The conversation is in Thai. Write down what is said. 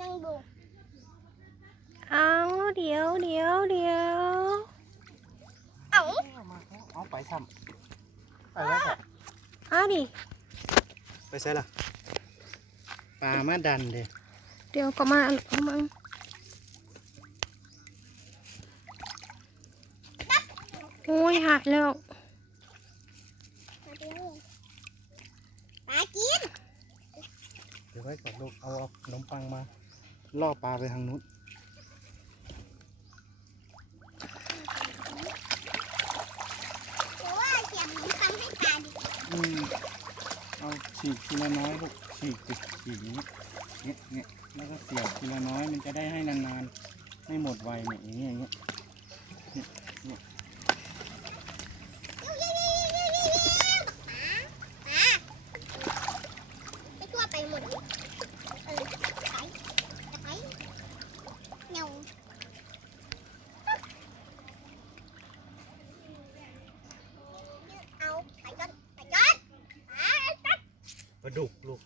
นั่งดู เอาเดี๋ยวเดี๋ยวเดี๋ยว เอ้า เอามาเอาเอาไปซ้ำไปไว้ก่อน เอาดิ ไปใส่ละปลามาดันเด้ เดี๋ยวก็มาเอามัง โอ้ยหักแล้ว มาเดี๋ยวปลากิน เดี๋ยวไว้ก่อนลูกเอาเอาขนมปังมา ล่อปลาไปทางนู้นเพราะว่าเสียบหนูทำให้ปลาดิอืมเอาฉีกทีละน้อยลูกฉีกติดฉีกอย่างนี้เนี่ยเนี่ยแล้วก็เสียบทีละน้อยมันจะได้ให้นานๆ ไม่หมดไวเนี่ยอย่างเงี้ยอย่างเงี้ยไปทั่วไปหมดเลยเออไปไป เงาเอาไปก่อนไปก่อนไปปลาดุกลูก